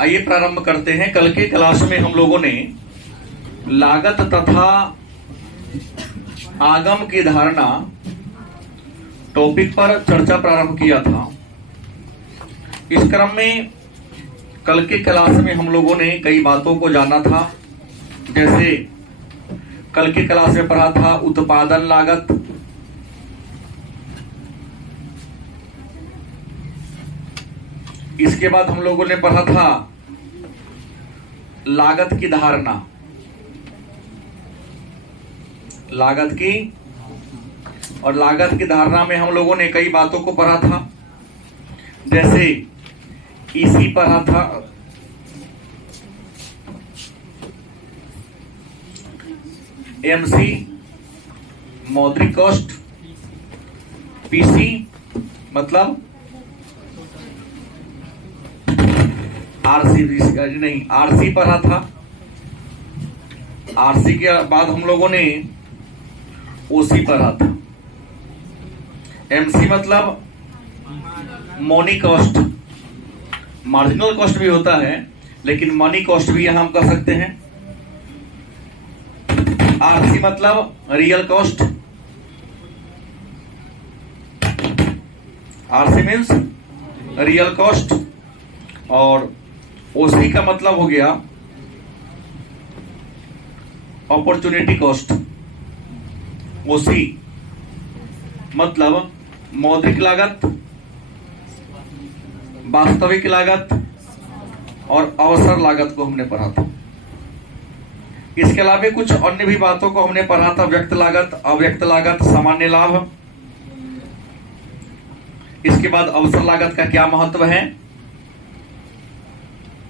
आइए प्रारंभ करते हैं। कल के क्लास में हम लोगों ने लागत तथा आगम की धारणा टॉपिक पर चर्चा प्रारंभ किया था। इस क्रम में कल के क्लास में हम लोगों ने कई बातों को जाना था। जैसे कल के क्लास में पढ़ा था उत्पादन लागत, इसके बाद हम लोगों ने पढ़ा था लागत की धारणा, लागत की, और लागत की धारणा में हम लोगों ने कई बातों को पढ़ा था। जैसे इसी पढ़ा था, एमसी मौद्रिक कॉस्ट, पीसी मतलब आरसी नहीं, आरसी पढ़ा था। आरसी के बाद हम लोगों ने ओसी पढ़ा था। एमसी मतलब मनी कॉस्ट, मार्जिनल कॉस्ट भी होता है लेकिन मनी कॉस्ट भी यहां हम कर सकते हैं। आरसी मतलब real cost, RC means real cost, और ओसी का मतलब हो गया अपॉर्चुनिटी कॉस्ट। ओसी मतलब मौद्रिक लागत, वास्तविक लागत और अवसर लागत को हमने पढ़ा था। इसके अलावा कुछ अन्य भी बातों को हमने पढ़ा था, व्यक्त लागत, अव्यक्त लागत, सामान्य लाभ। इसके बाद अवसर लागत का क्या महत्व है।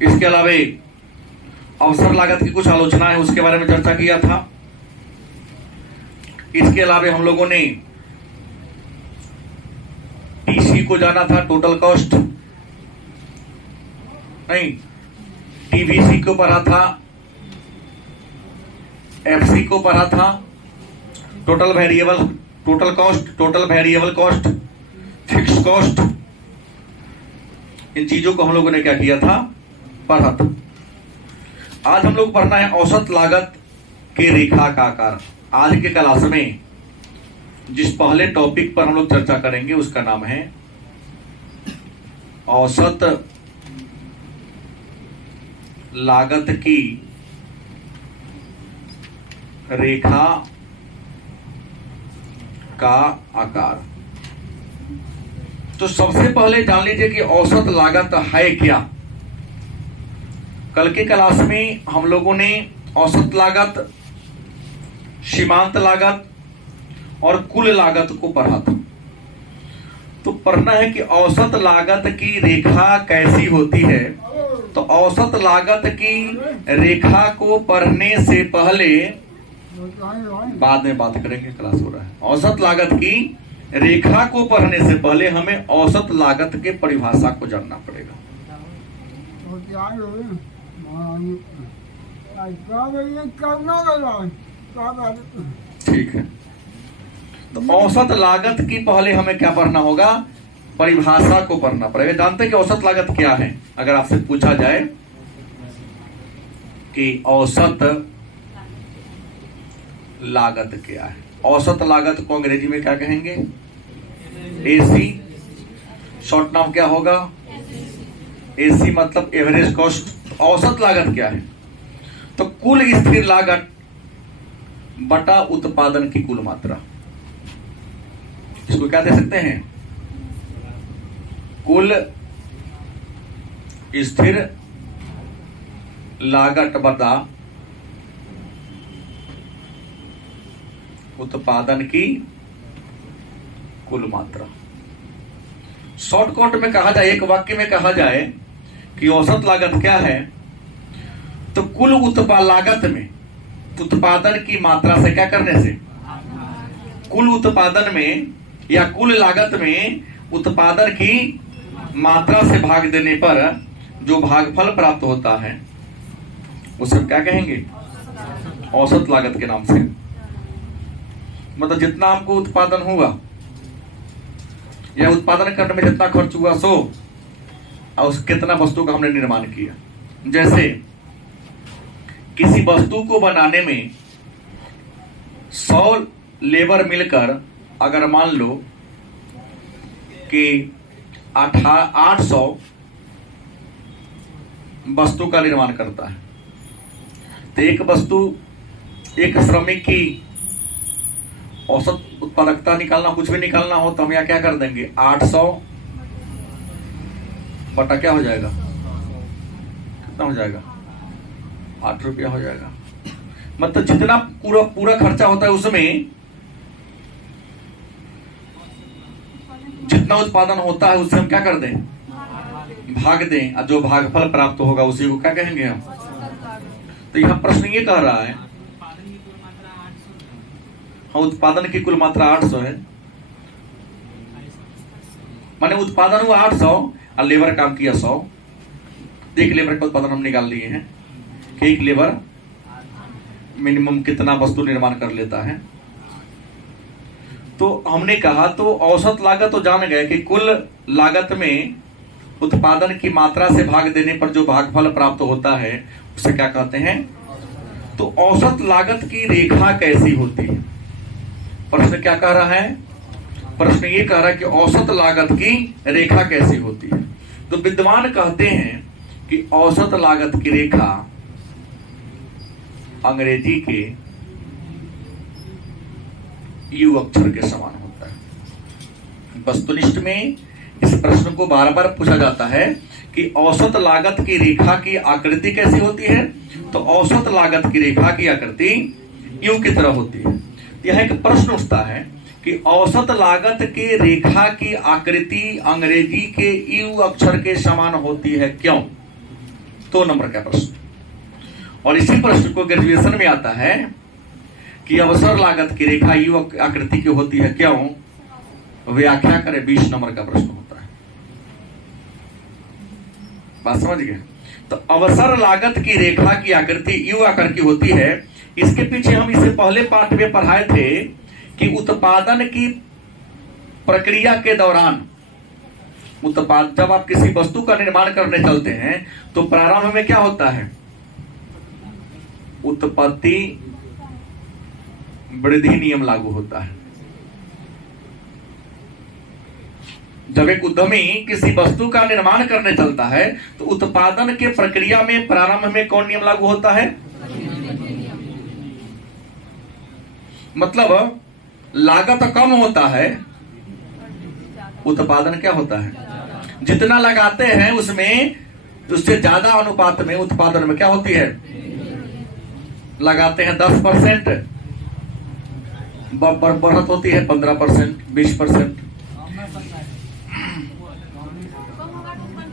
इसके अलावा अवसर लागत की कुछ आलोचना है, उसके बारे में चर्चा किया था। इसके अलावा हम लोगों ने टीसी को जाना था, टोटल कॉस्ट नहीं, टीवीसी को पढ़ा था, एफसी को पढ़ा था, total variable, total cost, total variable cost, fix cost. इन चीजों को हम लोगों ने क्या किया था, पढ़ा था। आज हम लोग पढ़ना है औसत लागत के रेखा का आकार। आज के क्लास में जिस पहले टॉपिक पर हम लोग चर्चा करेंगे उसका नाम है औसत लागत की रेखा का आकार। तो सबसे पहले जान लीजिए कि औसत लागत है क्या। कल के क्लास में हम लोगों ने औसत लागत, सीमांत लागत और कुल लागत को पढ़ा था। तो पढ़ना है कि औसत लागत की रेखा कैसी होती है। तो औसत लागत की रेखा को पढ़ने से पहले, बाद में बात करेंगे, क्लास हो रहा है। औसत लागत की रेखा को पढ़ने से पहले हमें औसत लागत के परिभाषा को जानना पड़ेगा। ठीक है, तो औसत लागत की पहले हमें क्या पढ़ना होगा, परिभाषा को पढ़ना पड़ेगा। जानते हैं कि औसत लागत क्या है। अगर आपसे पूछा जाए कि औसत लागत क्या है, औसत लागत को अंग्रेजी में क्या कहेंगे, एसी। शॉर्ट नाम क्या होगा, एसी मतलब एवरेज कॉस्ट। औसत लागत क्या है, तो कुल स्थिर लागत बटा उत्पादन की कुल मात्रा। इसको क्या दे सकते हैं, कुल स्थिर लागत बटा उत्पादन की कुल मात्रा। शॉर्टकट में कहा जाए, एक वाक्य में कहा जाए कि औसत लागत क्या है, तो कुल उत्पादन लागत में उत्पादन की मात्रा से क्या करने से, कुल उत्पादन में या कुल लागत में उत्पादन की मात्रा से भाग देने पर जो भागफल प्राप्त होता है उसे क्या कहेंगे, औसत लागत के नाम से। मतलब जितना हमको उत्पादन हुआ या उत्पादन करने में जितना खर्च हुआ सो और कितना वस्तु का हमने निर्माण किया, जैसे किसी वस्तु को बनाने में 100 लेबर मिलकर अगर मान लो कि 800 वस्तु का निर्माण करता है, तो एक वस्तु, एक श्रमिक की औसत उत्पादकता निकालना, कुछ भी निकालना हो तो हम यहाँ क्या कर देंगे, 800 बटा क्या हो जाएगा, कितना हो जाएगा, 8 रुपया हो जाएगा। मतलब जितना पूरा खर्चा होता है उसमें जितना उत्पादन होता है उससे हम क्या कर दें, भाग दें, और जो भागफल प्राप्त होगा उसी को क्या कहेंगे हम। तो यह प्रश्न ये कह रहा है, हाँ उत्पादन की कुल मात्रा 800 है, माने उत्पादन हुआ 800 और लेबर काम किया 100। एक लेबर का उत्पादन हम निकाल लिए हैं कि एक लेबर मिनिमम कितना वस्तु निर्माण कर लेता है। तो हमने कहा तो औसत लागत तो जान गए कि कुल लागत में उत्पादन की मात्रा से भाग देने पर जो भागफल प्राप्त होता है उसे क्या कहते हैं। तो औसत लागत की रेखा कैसी होती है, प्रश्न क्या कह रहा है, प्रश्न ये कह रहा है कि औसत लागत की रेखा कैसी होती है। तो विद्वान कहते हैं कि औसत लागत की रेखा अंग्रेजी के यू अक्षर के समान होता है। वस्तुनिष्ठ में इस प्रश्न को बार बार पूछा जाता है कि औसत लागत की रेखा की आकृति कैसी होती है। तो औसत लागत की रेखा की आकृति यू की तरह होती है। यह एक प्रश्न उठता है कि औसत लागत की रेखा की आकृति अंग्रेजी के यू अक्षर के समान होती है क्यों, 2 नंबर का प्रश्न। और इसी प्रश्न को ग्रेजुएशन में आता है कि अवसर लागत की रेखा यू आकृति की होती है क्यों, व्याख्या करें, 20 नंबर का प्रश्न होता है। बात समझ गए। तो अवसर लागत की रेखा की आकृति यू आकार की होती है। इसके पीछे हम इसे पहले पाठ में पढ़ाए थे कि उत्पादन की प्रक्रिया के दौरान जब आप किसी वस्तु का निर्माण करने चलते हैं तो प्रारंभ में क्या होता है, उत्पत्ति वृद्धि नियम लागू होता है। जब एक उद्यमी किसी वस्तु का निर्माण करने चलता है तो उत्पादन के प्रक्रिया में प्रारंभ में कौन नियम लागू होता है, मतलब लागत कम होता है, उत्पादन क्या होता है, जितना लगाते हैं उसमें उससे ज्यादा अनुपात में उत्पादन में क्या होती है, लगाते हैं 10%, बढ़त होती है 15%, 20%।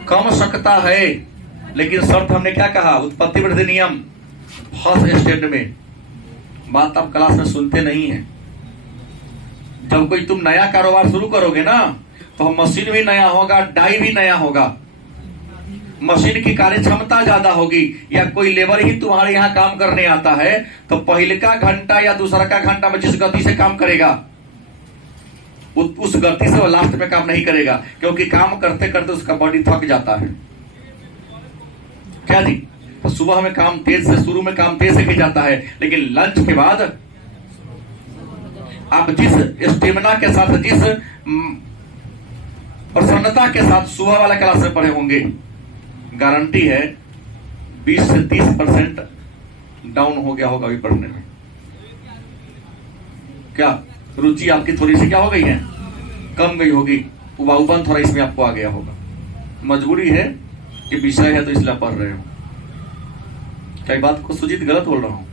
कम सकता है, लेकिन शर्त हमने क्या कहा, उत्पत्ति वृद्धि नियम फर्स्ट स्टैंड में। बात आप क्लास में सुनते नहीं है। जब कोई तुम नया कारोबार शुरू करोगे ना तो मशीन भी नया होगा, डाई भी नया होगा, मशीन की कार्य क्षमता ज्यादा होगी, या कोई लेबर ही तुम्हारे यहाँ काम करने आता है तो पहले का घंटा या दूसरा का घंटा में जिस गति से काम करेगा उस गति से वो लास्ट में काम नहीं करेगा, क्योंकि काम करते करते उसका बॉडी थक जाता है। क्या जी, तो सुबह में काम तेज से, शुरू में काम तेज से किया जाता है, लेकिन लंच के बाद आप जिस स्टेमिना के साथ, जिस प्रसन्नता के साथ सुबह वाला क्लास में पढ़े होंगे, गारंटी है 20 से 30% डाउन हो गया होगा अभी पढ़ने में। क्या रुचि आपकी थोड़ी सी क्या हो गई है, कम गई होगी, उबाऊपन थोड़ा इसमें आपको आ गया होगा। मजबूरी है कि विषय है तो इसलिए पढ़ रहे हो। क्या बात को सुजीत गलत बोल रहा हूं?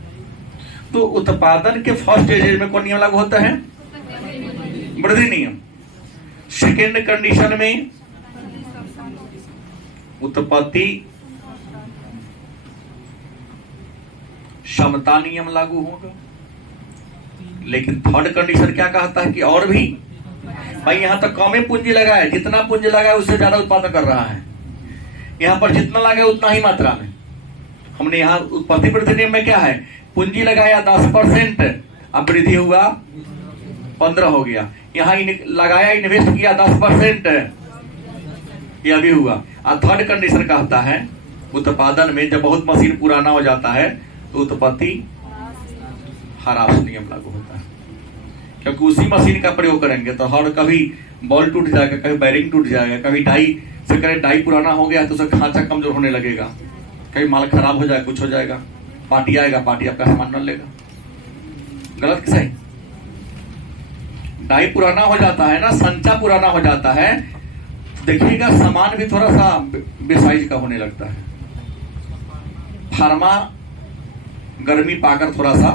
तो उत्पादन के फर्स्ट स्टेज में कौन नियम लागू होता है, वृद्धि नियम। सेकेंड कंडीशन में उत्पत्ति क्षमता नियम लागू होगा। लेकिन थर्ड कंडीशन क्या कहता है कि और भी भाई यहां तक कम पूंजी लगाए, जितना पूंजी लगाए उससे ज्यादा उत्पादन कर रहा है, यहां पर जितना लगाए उतना ही मात्रा में। हमने यहाँ उत्पत्ति वृद्धि नियम में क्या है, पूंजी लगाया 10%, अब वृद्धि हुआ 15 हो गया। यहाँ लगाया, इन्वेस्ट किया 10%, यह भी हुआ। और थर्ड कंडीशन कहता है उत्पादन में जब बहुत मशीन पुराना हो जाता है तो उत्पत्ति ह्रास नियम लागू होता है, क्योंकि उसी मशीन का प्रयोग करेंगे तो हर कभी बॉल टूट जाएगा, कभी बैरिंग टूट जाएगा, कभी डाई से करें डाई पुराना हो गया तो उसका खांचा कमजोर होने लगेगा, कभी माल खराब हो जाएगा, कुछ हो जाएगा, पार्टी आएगा, पार्टी आपका सामान न लेगा। गलत कि सही? डाई पुराना हो जाता है ना, संचा पुराना हो जाता है, देखिएगा सामान भी थोड़ा सा बेसाइज का होने लगता है। फार्मा गर्मी पाकर थोड़ा सा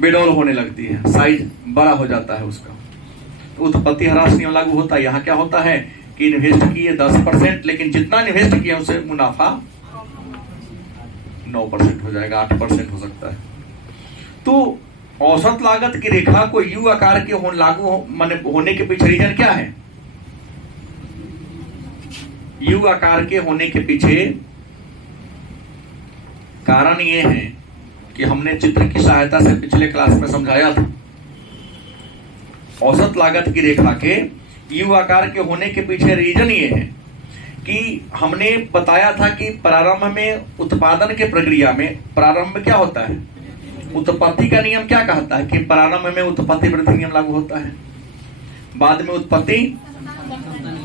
बेडौल होने लगती है, साइज बड़ा हो जाता है उसका, तो उत्पत्ति ह्रास नियम लागू होता है। यहाँ क्या होता है कि इन्वेस्ट किए 10%, लेकिन जितना इन्वेस्ट किए उससे मुनाफा 9% हो जाएगा, 8% हो सकता है। तो औसत लागत की रेखा को यू आकार के होने के पीछे रीजन क्या है? यू आकार के होने के पीछे कारण ये है कि हमने चित्र की सहायता से पिछले क्लास में समझाया था। औसत लागत की रेखा के यू आकार के होने के पीछे रीजन ये है कि हमने बताया था कि प्रारंभ में उत्पादन के प्रक्रिया में प्रारंभ में क्या होता है? उत्पत्ति का नियम क्या कहता है कि प्रारंभ में उत्पत्ति वृद्धि नियम लागू होता है, बाद में उत्पत्ति,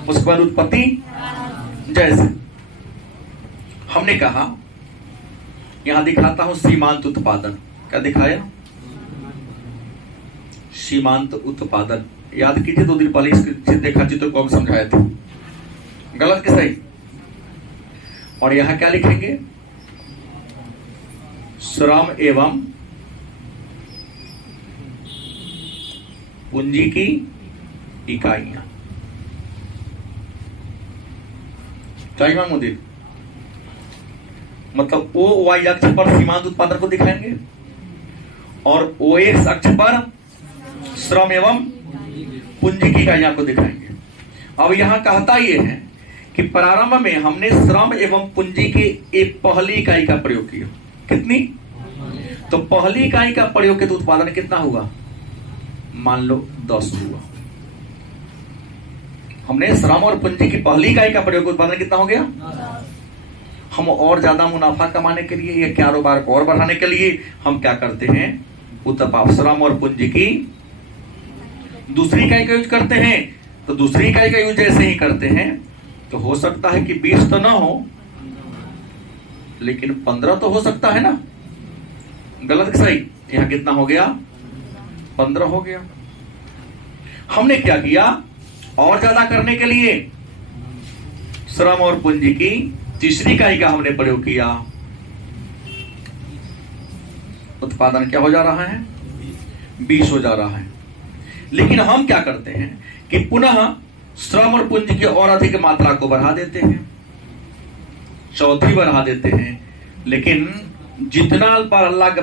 उसके बाद उत्पत्ति। जैसे हमने कहा, यहां दिखाता हूं सीमांत उत्पादन। क्या दिखाया? सीमांत उत्पादन। याद कीजिए 2 दिन पहले इस देखा चित्र को हम समझाए थे। गलत कि सही? और यहां क्या लिखेंगे? श्रम एवं पूंजी की इकाइयां। चाहिए मुदीर, मतलब ओ वाई अक्ष पर सीमांत उत्पादन को दिखाएंगे और ओ एक्स अक्ष पर श्रम एवं पूंजी की इकाइयां को दिखाएंगे। अब यहां कहता यह है कि प्रारंभ में हमने श्रम एवं पूंजी की एक पहली इकाई का प्रयोग किया। कितनी? तो पहली इकाई का प्रयोग के तो उत्पादन कितना हुआ? मान लो 10 हुआ। हमने श्रम और पूंजी की पहली इकाई का प्रयोग, उत्पादन कितना हो गया? हम और ज्यादा मुनाफा कमाने के लिए या कारोबार को और बढ़ाने के लिए हम क्या करते हैं? श्रम और पूंजी की दूसरी इकाई का यूज करते हैं। तो दूसरी इकाई का यूज जैसे ही करते हैं तो हो सकता है कि 20 तो ना हो, लेकिन 15 तो हो सकता है ना। गलत कि सही? यहां कितना हो गया? 15 हो गया। हमने क्या किया? और ज्यादा करने के लिए श्रम और पूंजी की तीसरी इकाई का हमने प्रयोग किया। उत्पादन क्या हो जा रहा है? 20 हो जा रहा है। लेकिन हम क्या करते हैं कि पुनः श्रम और पूंजी की और अधिक मात्रा को बढ़ा देते हैं, चौथी बढ़ा देते हैं, लेकिन जितना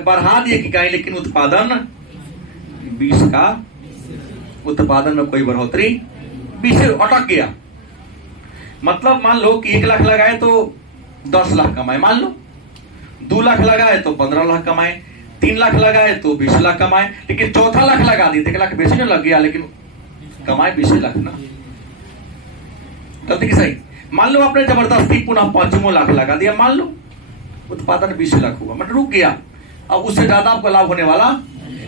बढ़ा दिए इकाई, लेकिन उत्पादन 20 का, उत्पादन में कोई बढ़ोतरी 20 से अटक गया। मतलब मान लो कि 1 लाख लगाए तो 10 लाख कमाए, मान लो 2 लाख लगाए तो 15 लाख कमाए, 3 लाख लगाए तो 20 लाख कमाए, लेकिन चौथा लाख लगा दिए 1 लाख बेचने लग गया, लेकिन कमाए 20 लाख ना। गलती की सही? मान लो आपने जबरदस्ती पुनः 5वां लाख लगा दिया, मान लो उत्पादन 20 लाख हुआ, मतलब रुक गया। अब उससे ज्यादा आपको लाभ होने वाला,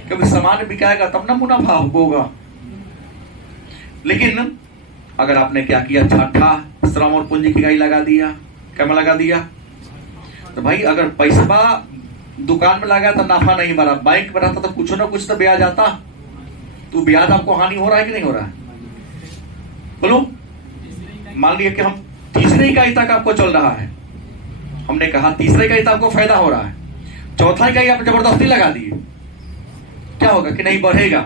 क्योंकि सामान बिकाएगा तब ना मुनाफा होगा। लेकिन अगर आपने क्या किया? छठा श्रम और पूंजी की इकाई लगा दिया। क्या में लगा दिया? तो भाई अगर पैसा दुकान में लगा तो नाफा नहीं बढ़ा, बैंक में रहता तो कुछ ना कुछ तो ब्याज आता। तो ब्याज आपको हानि हो रहा है कि नहीं हो रहा है? बोलो। मान लिया कि हम तीसरी इकाई तक आपको चल रहा है, हमने कहा तीसरी इकाई तक आपको फायदा हो रहा है, चौथा इकाई आप जबरदस्ती लगा दिए, क्या होगा कि नहीं बढ़ेगा,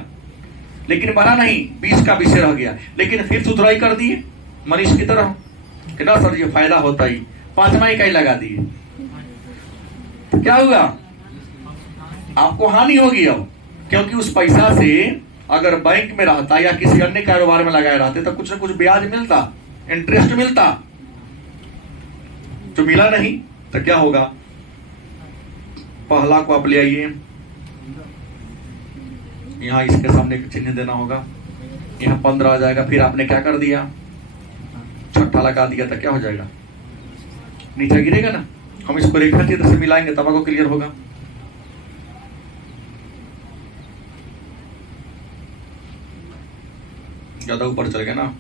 लेकिन बढ़ा नहीं, 20 का 20 रह गया। लेकिन फिर सुधराई कर दिए मनीष की तरह कि ना सर ये फायदा होता ही, 5वां इकाई लगा दिए, तो क्या हुआ? आपको हानि होगी अब, क्योंकि उस पैसा से अगर बैंक में रहता या किसी अन्य कारोबार में लगाए रहते तो कुछ ना कुछ ब्याज मिलता, इंटरेस्ट मिलता। जो मिला नहीं तो क्या होगा? पहला को आप ले आइए, यहां इसके सामने चिन्ह देना होगा, यहां 15 आ जाएगा। फिर आपने क्या कर दिया? छठा लगा दिया तो क्या हो जाएगा, नीचे गिरेगा ना। हम इसको रेखा चित्र से मिलाएंगे तब आपको क्लियर होगा। ज्यादा ऊपर चल गया ना,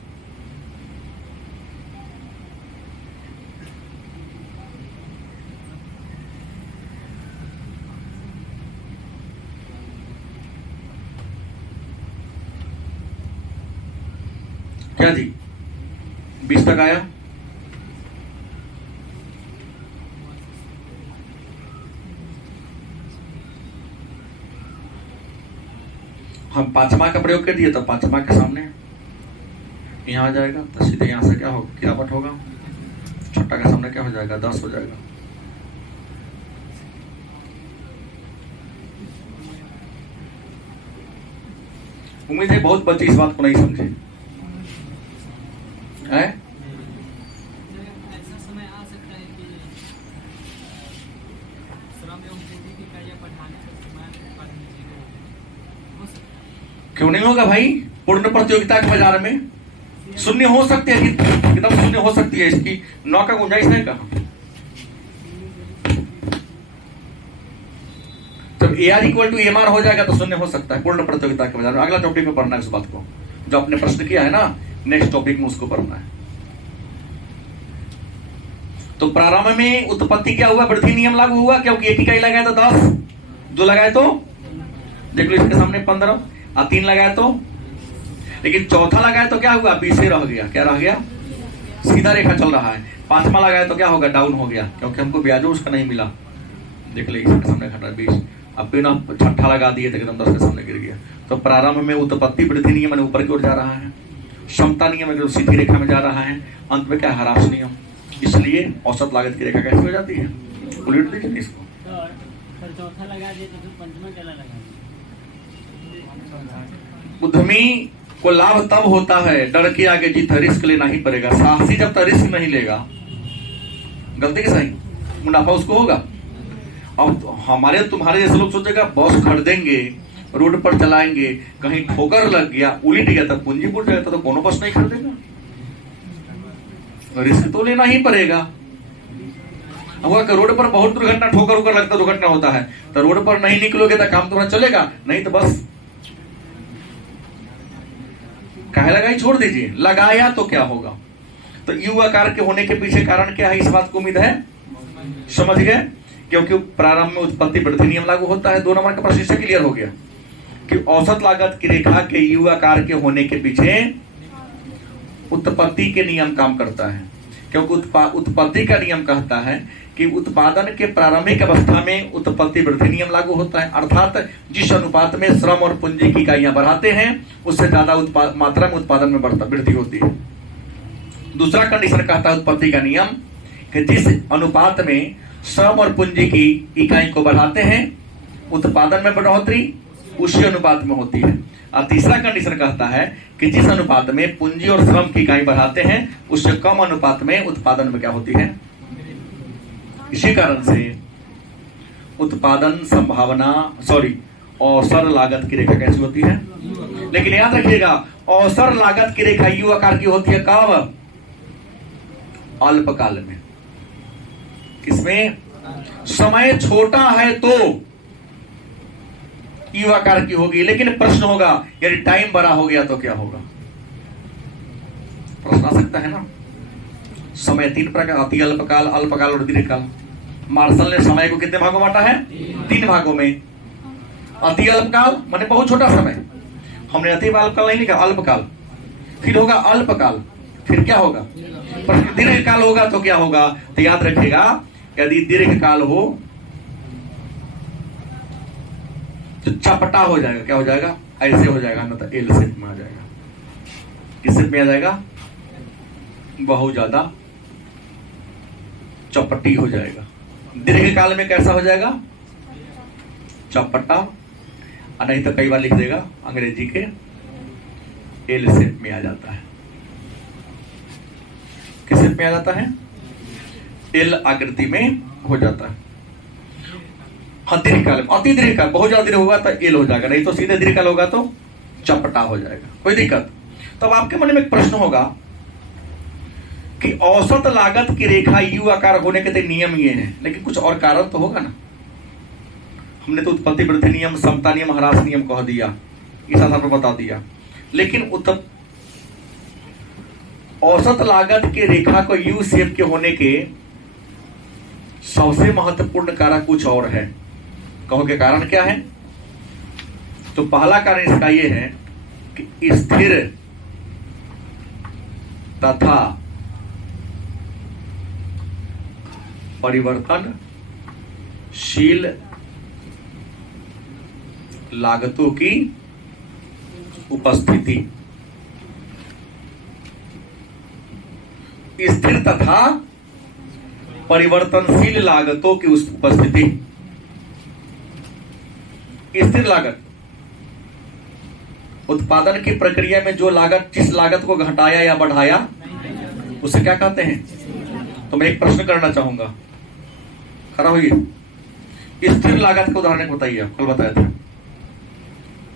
क्या जी 20 तक आया। हम पांचवा का प्रयोग कर दिए तो पांचवा के सामने यहाँ आ जाएगा, तो सीधे यहाँ से क्या होगा, गिरावट होगा। छठा के सामने क्या हो जाएगा, 10 हो जाएगा। उम्मीद है बहुत बच्चे इस बात को नहीं समझे है। ऐसा समय आ सकता है कि श्रम एवं पूंजी की इकाइयां बढ़ाने पर सीमांत उत्पादन जीरो हो सकता है। क्यों नहीं होगा भाई, पूर्ण प्रतियोगिता के बाजार में शून्य हो सकते हैं, एकदम शून्य हो सकती है, इसकी 9 का गुंजाइश है कहाँ। जब AR इक्वल टू MR हो जाएगा तो शून्य हो सकता है पूर्ण प्रतियोगिता के बाजार में। अगला टॉपिक में पढ़ना है इस बात को, जो आपने प्रश्न किया है ना, नेक्स्ट टॉपिक में उसको पढ़ना है। तो प्रारंभ में उत्पत्ति क्या हुआ, वृद्धि नियम लागू हुआ, क्योंकि एक इकाई लगाए तो 10, 2 लगाए तो देख लो इसके सामने 15 और 3 लगाए तो, लेकिन चौथा लगाए तो क्या हुआ, 20 रह गया। क्या रह गया, सीधा रेखा चल रहा है। पांचवा लगाए तो क्या होगा, डाउन हो गया, क्योंकि हमको ब्याजो उसका नहीं मिला। देख ले इसके सामने घटा 20, अब बिना छठा लगा दिए तो एकदम 10 के सामने गिर गया। तो प्रारंभ में उत्पत्ति वृद्धि नियम ऊपर की ओर जा रहा है, क्षमता नियम एकदम सीधी रेखा में जा रहा है, अंत में क्या ह्रास नियम। इसलिए औसत लागत की रेखा कैसे हो जाती है, उलट दीजिए इसको। तो चौथा लगा दिए तो फिर पंचमा क्या लगा दिए। उद्यमी को लाभ तब होता है, डर के आगे जीत है, रिस्क लेना ही पड़ेगा। साहसी जब तक रिस्क नहीं लेगा, गलती के सही मुनाफा उसको होगा। अब हमारे तुम्हारे जैसे लोग सोचेगा बस खरीदेंगे, रोड पर चलाएंगे, कहीं ठोकर लग गया, उलट गया तो पूंजी बुट जाएगा तो कोनो बस नहीं खरीदेगा। रिस्क तो लेना ही पड़ेगा। हुआ कि रोड पर बहुत दुर्घटना, ठोकर उकर लगता दुर्घटना होता है, तो रोड पर नहीं निकलोगे तो काम तुम्हारा चलेगा नहीं, तो बस काहे लगाई, छोड़ दीजिए। लगाया तो क्या होगा। तो यू आकार के होने के पीछे कारण क्या है, इस बात को उम्मीद है समझ गए। क्योंकि प्रारंभ में उत्पत्ति वृद्धि नियम लागू होता है। 2 नंबर का प्रश्न से क्लियर हो गया कि औसत लागत की रेखा के यू आकार के होने के पीछे उत्पत्ति के नियम काम करता है। क्योंकि उत्पत्ति का नियम कहता है कि उत्पादन के प्रारंभिक अवस्था में उत्पत्ति वृद्धि नियम लागू होता है, अर्थात जिस अनुपात में श्रम और पूंजी की इकाइयां बढ़ाते हैं उससे ज्यादा मात्रा में उत्पादन में वृद्धि होती है। दूसरा कंडीशन कहता है उत्पत्ति का नियम कि जिस अनुपात में श्रम और पूंजी की इकाई को बढ़ाते हैं उत्पादन में बढ़ोतरी उसी अनुपात में होती है। और तीसरा कंडीशन कहता है कि जिस अनुपात में पूंजी और श्रम की इकाई बढ़ाते हैं उससे कम अनुपात में उत्पादन में क्या होती है। इसी कारण से उत्पादन संभावना औसर लागत की रेखा कैसी होती है। लेकिन याद रखिएगा औसर लागत की रेखा यू आकार की होती है कब, अल्पकाल में। किसमें, समय छोटा है तो यू आकार की होगी। लेकिन प्रश्न होगा यदि टाइम बड़ा हो गया तो क्या होगा, प्रश्न आ सकता है ना। समय 3 प्रकार, अति अल्पकाल, अल्पकाल और दीर्घकाल। मार्शल ने समय को कितने भागों बांटा है, 3 भागों में। अति अल्पकाल माने बहुत छोटा समय, हमने अति अल्पकाल नहीं लिखा, अल्पकाल। फिर होगा अल्पकाल, फिर क्या होगा, पर दीर्घकाल होगा तो क्या होगा। तो याद रखिएगा यदि दीर्घकाल हो तो चपटा हो जाएगा। क्या हो जाएगा, ऐसे हो जाएगा, ना तो एल शेप में आ जाएगा। किस शेप में आ जाएगा, बहुत ज्यादा चपटी हो जाएगा। दीर्घकाल में कैसा हो जाएगा, चपटा, और नहीं तो कई बार लिख देगा अंग्रेजी के एल शेप में आ जाता है। किस शेप में आ जाता है, एल आकृति में हो जाता है। हाँ दीर्घकाल में, अति दीर्घकाल बहुत ज्यादा दीर्घ होगा तो एल हो जाएगा, नहीं तो सीधे दीर्घकाल होगा तो चपटा हो जाएगा। कोई दिक्कत। तो अब आपके मन में एक प्रश्न होगा कि औसत लागत की रेखा यू आकार होने के तो नियम ये है, लेकिन कुछ और कारण तो होगा ना। हमने तो उत्पत्ति वृद्धि नियम, समता नियम, ह्रास नियम कह दिया, इस आधार पर बता दिया, लेकिन औसत लागत के रेखा को यू शेप के होने के सबसे महत्वपूर्ण कारक कुछ और है। कहोगे कारण क्या है? तो पहला कारण इसका यह है कि स्थिर तथा परिवर्तनशील लागतों की उपस्थिति। स्थिर तथा परिवर्तनशील लागतों की उपस्थिति। स्थिर लागत उत्पादन की प्रक्रिया में जो लागत, जिस लागत को घटाया या बढ़ाया उसे क्या कहते हैं? तो मैं एक प्रश्न करना चाहूंगा, खड़ा होइए। स्थिर लागत का उदाहरण बताइए, आप कल बताया था।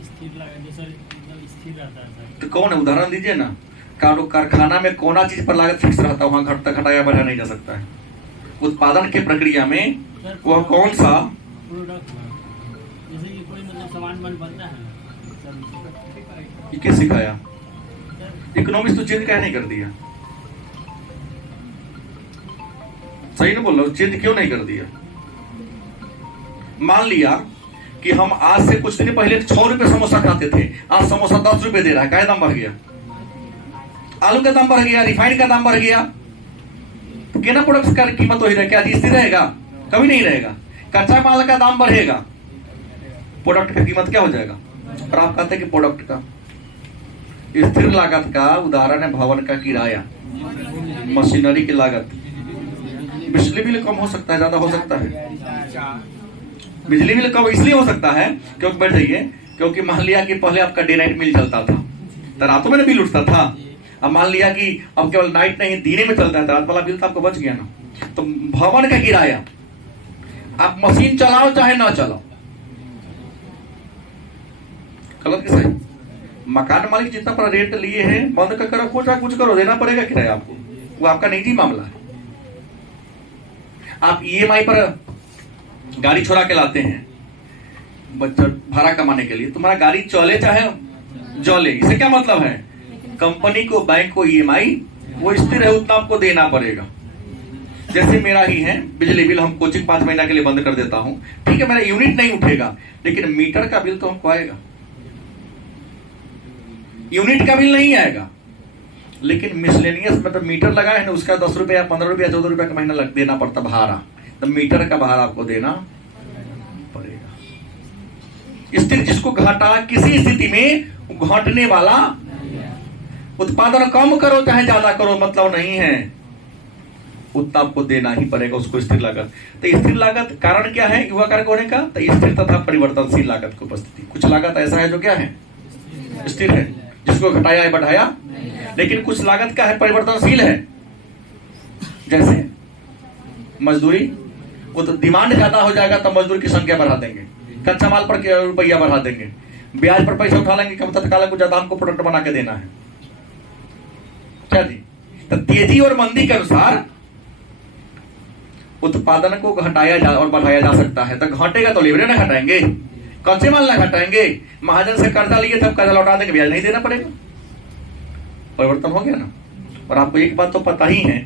स्थिर लागत जैसे एकदम स्थिर रहता है सर। तो कौन है? उदाहरण दीजिए ना। कारखाना में कौन चीज पर लागत फिक्स रहता है, वहां घटाया बढ़ाया नहीं जा सकता है। उत्पादन की प्रक्रिया में वह कौन सा प्रोडक्ट, जैसे कि कोई मतलब सामान बनता है ये किस सिखाया? इकोनॉमिक्स तो चेंज क्या नहीं कर दिया? सही ना बोल रहा हूं? चेंज क्यों नहीं कर दिया? मान लिया कि हम आज से कुछ दिन पहले 6 रुपए समोसा खाते थे, आज समोसा 10 रुपए दे रहा है, क्या दाम बढ़ गया? आलू का दाम बढ़ गया, रिफाइंड का दाम बढ़ गया, तो क्या प्रोडक्ट का कीमत वही रहेगा? क्या स्थिर रहेगा? कभी नहीं रहेगा। कच्चा माल का दाम बढ़ेगा, प्रोडक्ट का कीमत क्या हो जाएगा? और आप कहते हैं कि प्रोडक्ट का स्थिर लागत का उदाहरण है भवन का किराया, मशीनरी की लागत। बिजली बिल कम हो सकता है, ज्यादा हो सकता है। बिजली बिल कम इसलिए हो सकता है क्योंकि बैठ जाइए, क्योंकि मान लिया कि पहले आपका डे नाइट मिल चलता था तो रातों में बिल उठता था। अब मान लिया कि अब केवल नाइट नहीं दिने में चलता है तो रात वाला बिल तो आपको बच गया ना। तो भवन का किराया, आप मशीन चलाओ चाहे ना चलाओ, गलत की सही? मकान मालिक जितना पर रेट लिए हैं बंद कर करो, कुछ करो, देना पड़ेगा किराया आपको, वो आपका निजी मामला है। आप ईएमआई पर गाड़ी छुड़ा के लाते हैं भाड़ा कमाने के लिए, तुम्हारा गाड़ी चले चाहे जले, इससे क्या मतलब है? कंपनी को, बैंक को ईएमआई वो स्थिर है, उतना आपको देना पड़ेगा। जैसे मेरा ही है बिजली बिल, हम कोचिंग 5 महीना के लिए बंद कर देता हूं, ठीक है, मेरा यूनिट नहीं उठेगा, लेकिन मीटर का बिल तो हमको आएगा, यूनिट का बिल नहीं आएगा। लेकिन मिसलेनियस मतलब मीटर लगा है ना, उसका 10 रुपया, 15 रुपया, 14 रुपया का महीना देना पड़ता भाड़ा, तो मीटर का भाड़ा आपको देना पड़ेगा। स्थिर जिसको घटा, किसी स्थिति में घटने वाला, उत्पादन कम करो चाहे ज्यादा करो मतलब नहीं है, उतना आपको देना ही पड़ेगा, उसको स्थिर लागत। तो स्थिर लागत कारण क्या है युवा कारक होने का? तो स्थिर तथा परिवर्तनशील लागत की उपस्थिति। कुछ लागत ऐसा है जो क्या है? स्थिर है, जिसको घटाया है बढ़ाया, लेकिन कुछ लागत क्या है? परिवर्तनशील है। जैसे मजदूरी, वो तो डिमांड ज्यादा हो जाएगा तो मजदूर की संख्या बढ़ा देंगे, कच्चा माल पर रुपया बढ़ा देंगे, ब्याज पर पैसा उठा लेंगे, तत्काल कुछ ज्यादा हमको प्रोडक्ट बना के देना है। क्या जी? तो तेजी और मंदी के अनुसार उत्पादन को घटाया जा और बढ़ाया जा सकता है। तो घटेगा तो लेबर ना घटाएंगे, कच्चे माल ना घटाएंगे, महाजन से कर्जा लिए तब कर्जा लौटा देंगे, ब्याज नहीं देना पड़ेगा। परिवर्तन हो गया ना। और आपको एक बात तो पता ही है,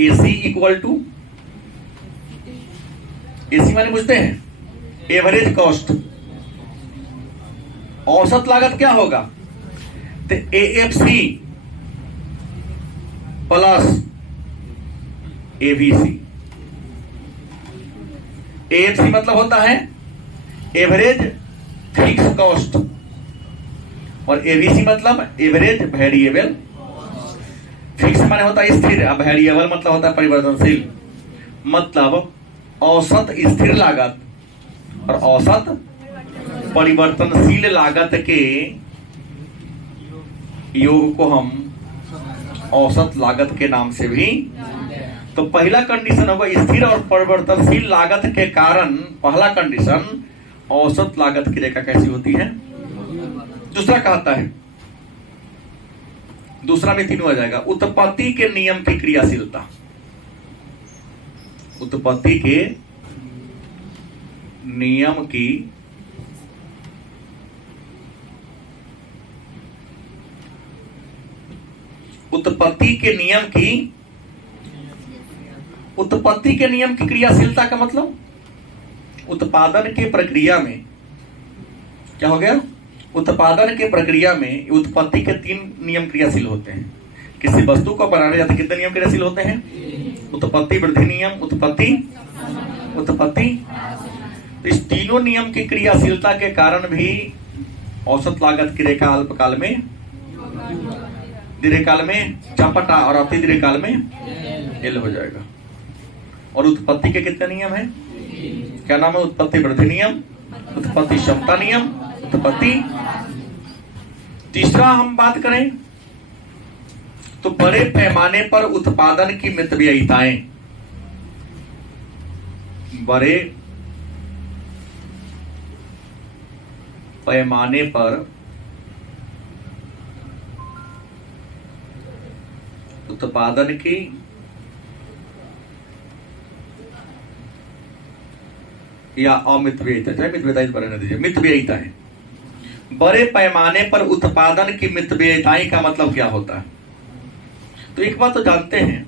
एसी इक्वल टू, एसी माने बुझते हैं एवरेज कॉस्ट, औसत लागत क्या होगा? तो एएफसी प्लस एवीसी। एएफसी मतलब होता है एवरेज फिक्स कॉस्ट, और एवीसी मतलब एवरेज वेरिएबल। फिक्स माने होता है स्थिर, अब वेरिएबल मतलब होता है परिवर्तनशील। मतलब औसत स्थिर लागत और औसत परिवर्तनशील लागत के योग को हम औसत लागत के नाम से भी। तो पहला कंडीशन होगा स्थिर और परिवर्तनशील लागत के कारण, पहला कंडीशन औसत लागत की रेखा कैसी होती है। दूसरा कहता है दूसरा में तीनों आ जाएगा। उत्पत्ति के नियम की क्रियाशीलता, उत्पत्ति के नियम की उत्पत्ति के नियम की क्रियाशीलता का मतलब उत्पादन के प्रक्रिया में क्या हो गया? उत्पादन के प्रक्रिया में उत्पत्ति के 3 नियम क्रियाशील होते हैं। किसी वस्तु को बनाने जाते कितने नियम क्रियाशील होते हैं? उत्पत्ति, वृद्धि नियम, उत्पत्ति। तो इस तीनों नियम की क्रियाशीलता के कारण भी औसत लागत की रेखा अल्पकाल में, दीर्घकाल में चपटा और अति दीर्घकाल में एल हो जाएगा। और उत्पत्ति के कितने नियम हैं? क्या नाम है? उत्पत्ति वृद्धि नियम, उत्पत्ति क्षमता नियम, उत्पत्ति। तीसरा हम बात करें तो बड़े पैमाने पर उत्पादन की मितव्ययिताएं, बड़े पैमाने पर उत्पादन की या अमितव्ययिता, चाहे मितव्ययिता पर रहने दीजिए, मितव्ययिता है। बड़े पैमाने पर उत्पादन की मितव्ययिताएं का मतलब क्या होता है? तो एक बात तो जानते हैं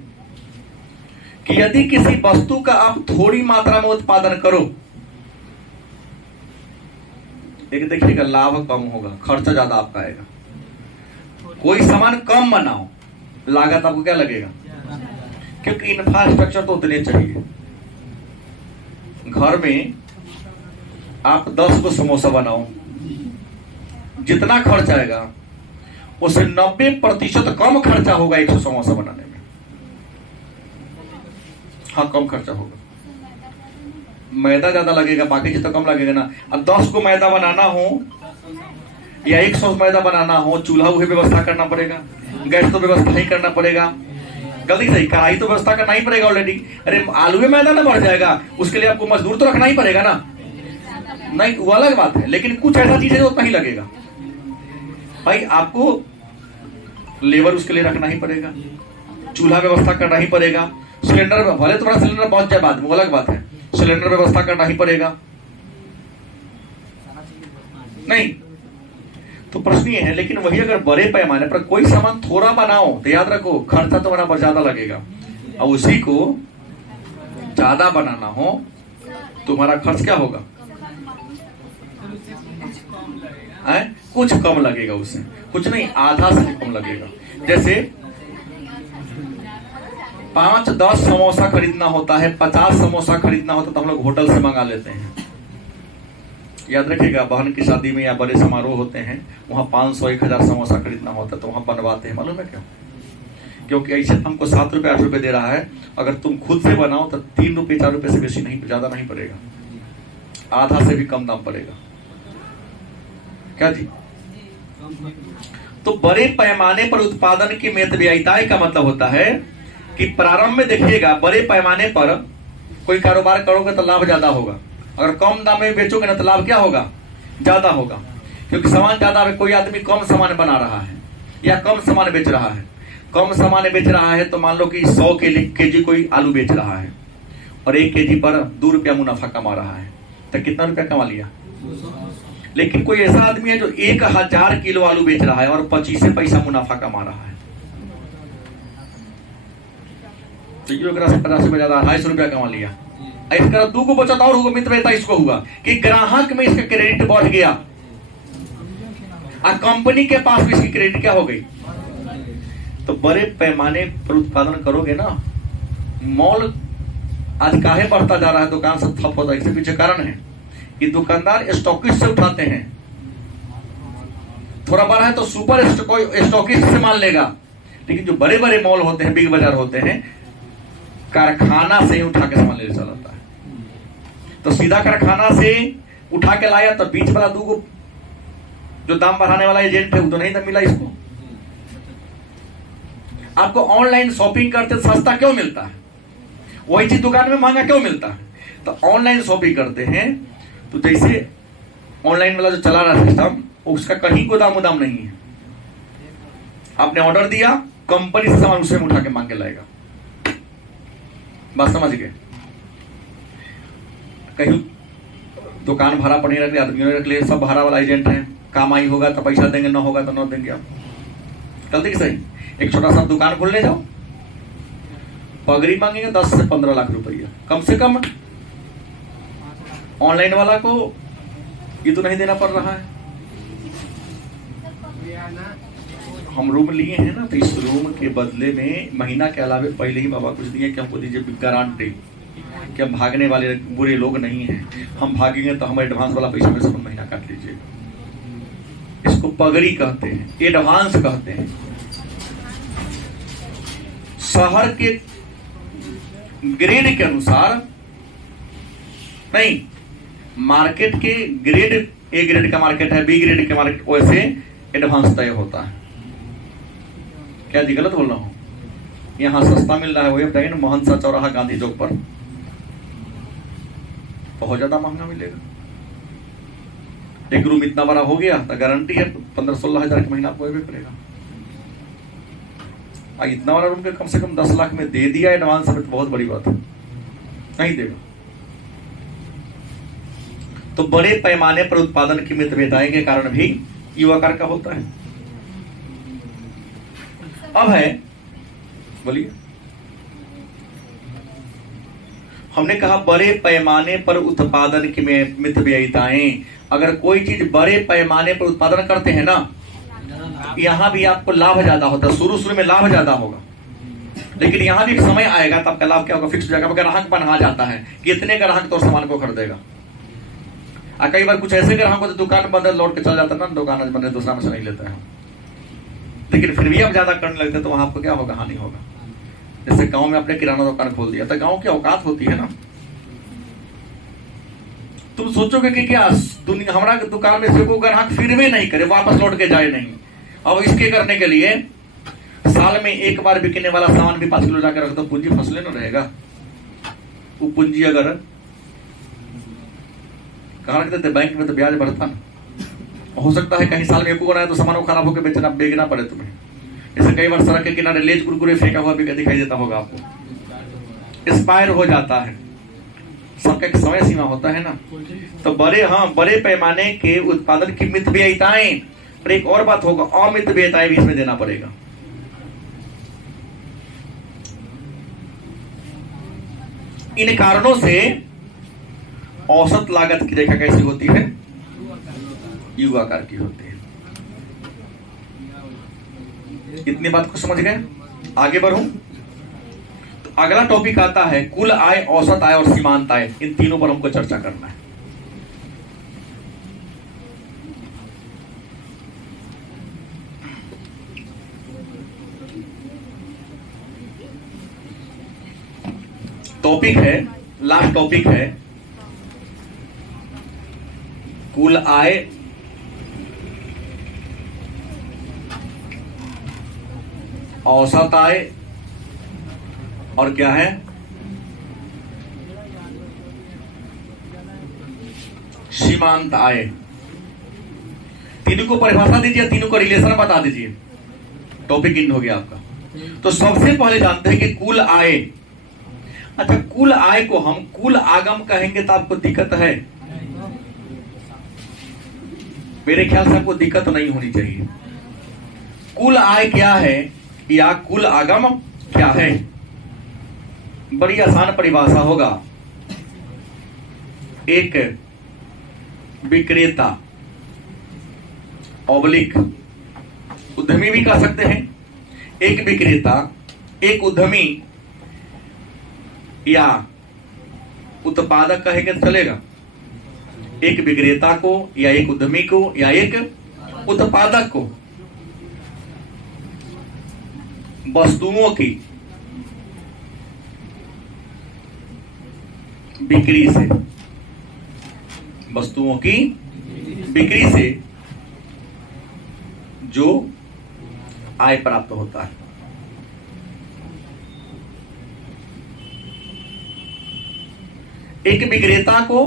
कि यदि किसी वस्तु का आप थोड़ी मात्रा में उत्पादन करो, एक देखिएगा लाभ कम होगा, खर्चा ज्यादा आपका आएगा। कोई सामान कम बनाओ, लागत आपको क्या लगेगा? क्योंकि इंफ्रास्ट्रक्चर तो उतने चाहिए। घर में आप 10 को समोसा बनाओ, जितना खर्च आएगा उससे 90% कम खर्चा होगा 100 समोसा बनाने में। हाँ, कम खर्चा होगा, मैदा ज्यादा लगेगा, बाकी चीज तो कम लगेगा ना। अब 10 को मैदा बनाना हो या 100 मैदा बनाना हो, चूल्हा वही व्यवस्था करना पड़ेगा, गैस तो व्यवस्था ही करना पड़ेगा, गलती सही, कढ़ाई तो व्यवस्था करना ही पड़ेगा ऑलरेडी। अरे आलू में मैदा ना बढ़ जाएगा, उसके लिए आपको मजदूर तो रखना ही पड़ेगा ना। नहीं, वो अलग बात है, लेकिन कुछ ऐसा चीज है जो उतना ही लगेगा भाई। आपको लेबर उसके लिए रखना ही पड़ेगा, चूल्हा व्यवस्था करना ही पड़ेगा, सिलेंडर भले तुम्हारा सिलेंडर पहुंच जाए बाद में, वो अलग बात है, सिलेंडर व्यवस्था करना ही पड़ेगा। नहीं तो प्रश्न ये है, लेकिन वही अगर बड़े पैमाने पर कोई सामान थोड़ा बनाओ तो याद रखो खर्चा तुम्हारा पर ज्यादा लगेगा, और उसी को ज्यादा बनाना हो तुम्हारा खर्च क्या होगा? कुछ कम लगेगा, उससे कुछ नहीं, आधा से कम लगेगा। जैसे 5-10 समोसा खरीदना होता है, 50 समोसा खरीदना होता है तो हम लोग होटल से मंगा लेते हैं। याद रखिएगा, बहन की शादी में या बड़े समारोह होते हैं, वहां 500-1000 समोसा खरीदना होता है तो वहां बनवाते हैं। मालूम है क्यों? क्योंकि ऐसे हमको 7 रुपए 8 रुपए दे रहा है, अगर तुम खुद से बनाओ तो 3 रुपए 4 रुपए से बेसी नहीं, ज्यादा नहीं पड़ेगा, आधा से भी कम दाम पड़ेगा। क्या जी? तो बड़े पैमाने पर उत्पादन की मितव्ययिताएं का मतलब होता है कि प्रारंभ में देखिएगा, बड़े पैमाने पर कोई कारोबार करोगे तो लाभ ज्यादा होगा, अगर कम दाम में बेचोगे ना तो लाभ क्या होगा? ज्यादा होगा, क्योंकि सामान ज्यादा है। कोई आदमी कम सामान बना रहा है या कम सामान बेच रहा है, कम सामान बेच रहा है तो मान लो कि 100 केजी कोई आलू बेच रहा है और 1 केजी पर 2 रुपया मुनाफा कमा रहा है, तो कितना रुपया कमा लिया? लेकिन कोई ऐसा आदमी है जो 1000 किलो आलू बेच रहा है और 25 पैसा मुनाफा कमा रहा है, तो ये 50 रुपया ज्यादा 250 रुपया कमा लिया। इसका 2 को बचत और हुआ, मितव्ययिता इसको हुआ कि ग्राहक में इसका क्रेडिट बढ़ गया और कंपनी के पास भी इसकी क्रेडिट क्या हो गई। तो बड़े पैमाने पर उत्पादन करोगे ना, मॉल आज काहे बढ़ता जा रहा है, दुकान सब ठप होता है, इसके पीछे कारण है कि दुकानदार स्टॉकिस्ट से उठाते हैं। थोड़ा बड़ा है तो सुपर स्टॉकिस्ट से माल लेगा, लेकिन जो बड़े बड़े मॉल होते हैं, बिग बाजार होते हैं, कारखाना से ही उठा के सामान ले चलाता है। तो सीधा कारखाना से उठा के लाया तो बीच वाला 2 को जो दाम बढ़ाने वाला एजेंट है वो तो नहीं मिला इसको। आपको ऑनलाइन शॉपिंग करते सस्ता क्यों मिलता है? वही चीज दुकान में महंगा क्यों मिलता है? तो ऑनलाइन शॉपिंग करते हैं तो जैसे ऑनलाइन वाला जो चला रहा सिस्टम, उसका कहीं गोदाम नहीं है। आपने ऑर्डर दिया, कंपनी से सामान उसे उठा के मांग के लाएगा। बात समझ गए? कहीं दुकान भाड़ा पर नहीं रख लिया, आदमियों ने रख लिया, सब भाड़ा वाला एजेंट है, काम आई होगा तो पैसा देंगे, ना होगा तो ना देंगे। आप गलती की सही। एक छोटा सा दुकान खोलने जाओ, पगड़ी मांगेंगे 10 से 15 लाख रुपया कम से कम। ऑनलाइन वाला को ये तो नहीं देना पड़ रहा है। हम रूम लिए हैं ना, तो इस रूम के बदले में महीना के अलावे पहले ही बाबा कुछ दिए कि हमको दीजिए गारंटी कि हम भागने वाले बुरे लोग नहीं हैं। हम भागेंगे तो हम एडवांस वाला पैसा में सब महीना काट लीजिए। इसको पगड़ी कहते हैं, एडवांस कहते हैं। शहर के ग्रेड के अनुसार नहीं, मार्केट के ग्रेड, ए ग्रेड का मार्केट है, बी ग्रेड के मार्केट, वैसे एडवांस तय होता है। क्या जी गलत बोल रहा हूं? यहां सस्ता मिल रहा है, वही बताइए ना, मोहन सा चौराहा गांधी चौक पर बहुत ज्यादा महंगा मिलेगा। एक रूम इतना बड़ा हो गया तो गारंटी है 15-16 हजार के महीना आपको करेगा। इतना बड़ा रूम के कम से कम 10 लाख में दे दिया एडवांस में, तो बहुत बड़ी बात है। नहीं देगा तो बड़े पैमाने पर उत्पादन की मितव्ययताएं के कारण भी युवा आकार का होता है। अब है, बोलिए, हमने कहा बड़े पैमाने पर उत्पादन की मितव्ययिताएं। अगर कोई चीज बड़े पैमाने पर उत्पादन करते हैं ना, यहां भी आपको लाभ ज्यादा होता है। शुरू में लाभ ज्यादा होगा, लेकिन यहां भी एक समय आएगा तब आपका लाभ क्या होगा, फिक्स हो जाएगा। ग्राहक बना जाता है कि इतने ग्राहक तो सामान को खरीदेगा। और कई बार कुछ ऐसे ग्राहक होते दुकान बंद लौट के चल जाता है ना, दुकान बंद दूसरा में से नहीं लेता है, लेकिन फिर भी आप ज्यादा करने लगते तो वहां आपको क्या होगा, हानि होगा। जैसे गांव में आपने किराना दुकान खोल दिया, तो गांव की औकात होती है ना। तुम सोचोगे कि क्या दुनिया हमारा दुकान में से कोई ग्राहक फिर भी नहीं करे, वापस लौट के जाए नहीं। अब इसके करने के लिए साल में एक बार बिकने वाला सामान भी 5 किलो जाकर रख दो, पूंजी फसले न रहेगा। वो पूंजी अगर कहाँ रखते थे, बैंक में, तो ब्याज बढ़ता ना। हो सकता है कहीं साल में एक बनाया तो सामान खराब होकर बेचना, बेचना पड़े तुम्हें। जैसे कई बार सड़क के किनारे लेज कुरकुरे फेंका हुआ भी दिखाई देता होगा आपको, एक्सपायर हो जाता है। सबका एक समय सीमा होता है ना। तो बड़े पैमाने के उत्पादन की मितव्ययिताएं, और एक और बात होगा, अमितव्ययिताएं भी इसमें देना पड़ेगा। इन कारणों से औसत लागत की रेखा कैसी होती है, यू आकार की होती है। इतनी बात को समझ गए? आगे बढ़ूं तो अगला टॉपिक आता है कुल आय, औसत आय और सीमांत आय। इन तीनों पर हमको चर्चा करना है। टॉपिक है, लास्ट टॉपिक है कुल आय, औसत आय और क्या है, सीमांत आय। तीनों को परिभाषा दीजिए, तीनों को रिलेशन बता दीजिए। टॉपिक इन हो गया आपका। तो सबसे पहले जानते हैं कि कुल आय। अच्छा, कुल आय को हम कुल आगम कहेंगे तो आपको दिक्कत है? मेरे ख्याल से आपको दिक्कत नहीं होनी चाहिए। कुल आय क्या है या कुल आगम क्या है? बड़ी आसान परिभाषा होगा। एक विक्रेता ऑब्लिक उद्यमी भी कह सकते हैं। एक विक्रेता, एक उद्यमी या उत्पादक कहेंगे तो चलेगा। एक विक्रेता को या एक उद्यमी को या एक उत्पादक को वस्तुओं की बिक्री से, वस्तुओं की बिक्री से जो आय प्राप्त होता है। एक विक्रेता को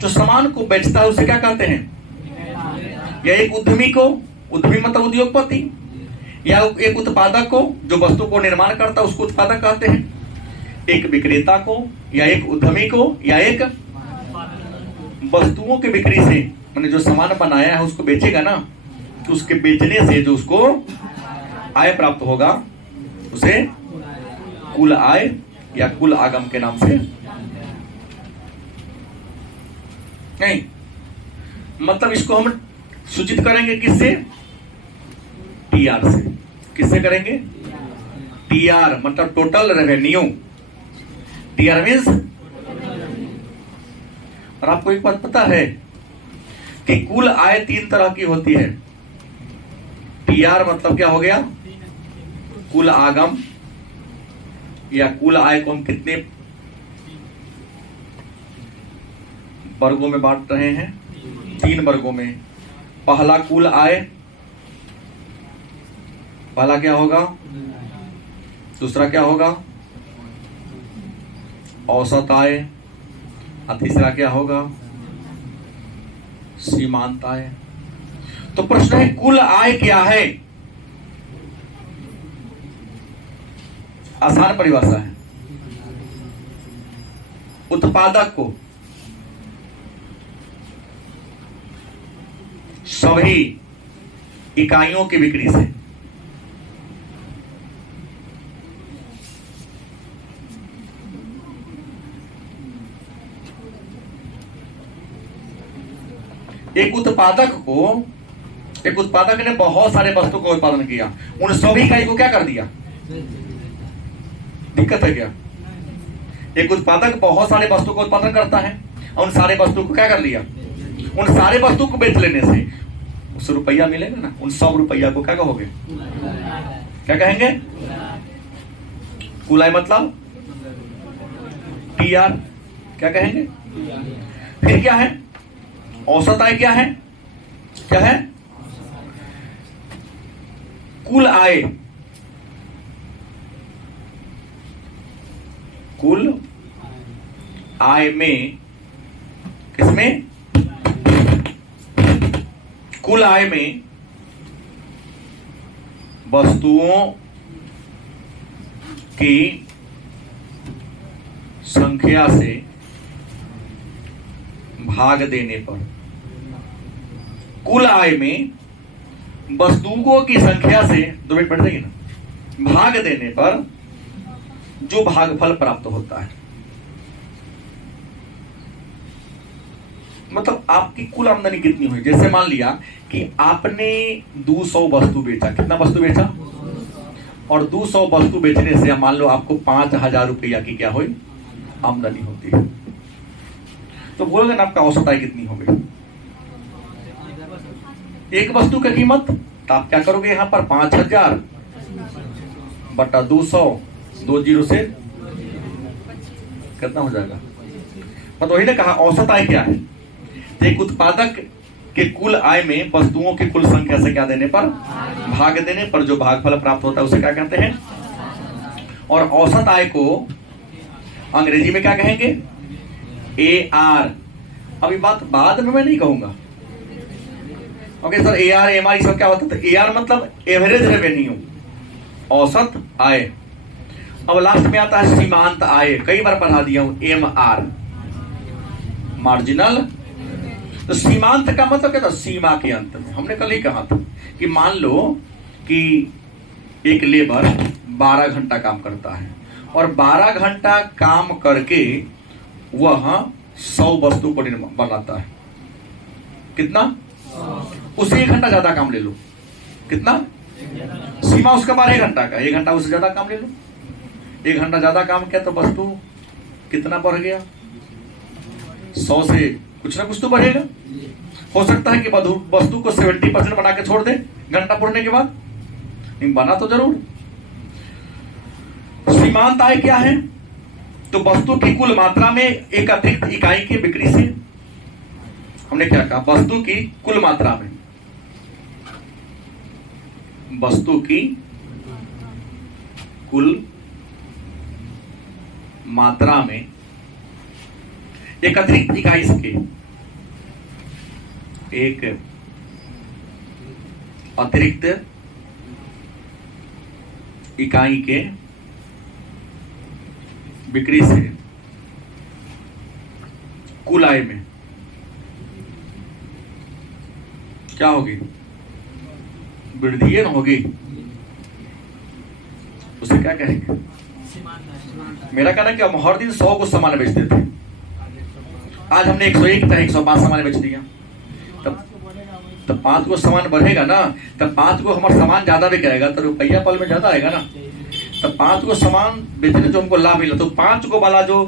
जो सामान को बेचता है उसे क्या कहते हैं? या एक उद्यमी को उद्यमी मतलब उद्योगपति, या एक उत्पादक को जो वस्तु को निर्माण करता है उसको उत्पादक कहते हैं, एक विक्रेता को या एक उद्यमी को या एक वस्तुओं की बिक्री से, मैंने जो सामान बनाया है उसको बेचेगा ना, तो उसके बेचने से जो उसको आय प्राप्त होगा उसे कुल आय या कुल आगम के नाम से नहीं, मतलब इसको हम सूचित करेंगे किससे? टीआर से। किससे करेंगे? टीआर मतलब टोटल रेवेन्यू। टीआर मीन्स, और आपको एक बात पता है कि कुल आय 3 तरह की होती है। टीआर मतलब क्या हो गया? कुल आगम, या कुल आय को हम कितने वर्गों में बांट रहे हैं? 3 वर्गों में। पहला कुल आय, पहला क्या होगा? दूसरा क्या होगा? औसत आय, और तीसरा क्या होगा? सीमांत आय। तो प्रश्न है कुल आय क्या है? आसान परिभाषा है, उत्पादक को सभी इकाइयों की बिक्री से एक उत्पादक ने बहुत सारे वस्तु का उत्पादन किया, उन सभी इकाई को क्या कर दिया? दिक्कत है क्या? एक उत्पादक बहुत सारे वस्तु का उत्पादन करता है और उन सारे वस्तु को क्या कर लिया? उन सारे वस्तु को बेच लेने से उस रुपया मिलेगा ना, उन 100 रुपया को क्या कहोगे? क्या कहेंगे? कुल आय मतलब टीआर। क्या कहेंगे? फिर क्या है? औसत आय क्या है? क्या है? कुल आय, कुल आय में, किसमें? कुल आय में वस्तुओं की संख्या से भाग देने पर, कुल आय में वस्तुओं की संख्या से 2 मिनट बैठ जाइए ना, भाग देने पर जो भागफल प्राप्त होता है। मतलब आपकी कुल आमदनी कितनी हुई? जैसे मान लिया कि आपने 200 वस्तु बेचा। कितना वस्तु बेचा? और 200 वस्तु बेचने से मान लो आपको 5000 रुपया की क्या हुई? आमदनी होती है। तो बोलोगे ना आपका औसत आय कितनी हो गई? एक वस्तु की कीमत, तो आप क्या करोगे यहाँ पर? 5000 बटा 200, 2 जीरो से कितना हो जाएगा? मतलब वही ना कहा औसत आय क्या है? एक उत्पादक के कुल आय में वस्तुओं की कुल संख्या से क्या देने पर? भाग देने पर जो भागफल प्राप्त होता है उसे क्या कहते हैं? और औसत आय को अंग्रेजी में क्या कहेंगे? AR। अभी बात बाद में मैं नहीं कहूंगा। ओके सर, AR MR सब क्या होता है? तो AR मतलब एवरेज रेवेन्यू, औसत आय। अब लास्ट में आता है सीमांत आय, कई बार पढ़ा दिया हूं, MR, मार्जिनल। तो सीमांत का मतलब क्या था? सीमा के अंत में। हमने कल ही कहा था कि मान लो कि एक लेबर 12 घंटा काम करता है और 12 घंटा काम करके वह 100 वस्तु को बनाता है। कितना? उससे 1 घंटा ज्यादा काम ले लो। कितना? सीमा उसका 12 घंटा का, 1 घंटा उससे ज्यादा काम ले लो। 1 घंटा ज्यादा काम किया तो वस्तु कितना बढ़ गया? 100 से कुछ ना कुछ तो बढ़ेगा। हो सकता है कि वस्तु को 70% बना के छोड़ दे घंटा पूरने के बाद, नहीं बना तो जरूर। सीमांत आय क्या है? तो वस्तु की कुल मात्रा में एक अतिरिक्त इकाई की बिक्री से, हमने क्या कहा? वस्तु की कुल मात्रा में, वस्तु की कुल मात्रा में एक अतिरिक्त इकाई के, एक अतिरिक्त इकाई के बिक्री से कुल आय में क्या होगी? वृद्धि न होगी। उसे क्या कहेंगे? मेरा कहना कि हम हर दिन 100 को सामान बेचते थे, आज हमने 101 था 105 सामान बेच दिया, तब 5 को सामान बढ़ेगा ना, तब 5 को हमारा सामान ज्यादा बिकेगा तो रुपया पल में ज्यादा आएगा ना। तब 5 को सामान बेचने जो हमको लाभ मिला, तो 5 को वाला जो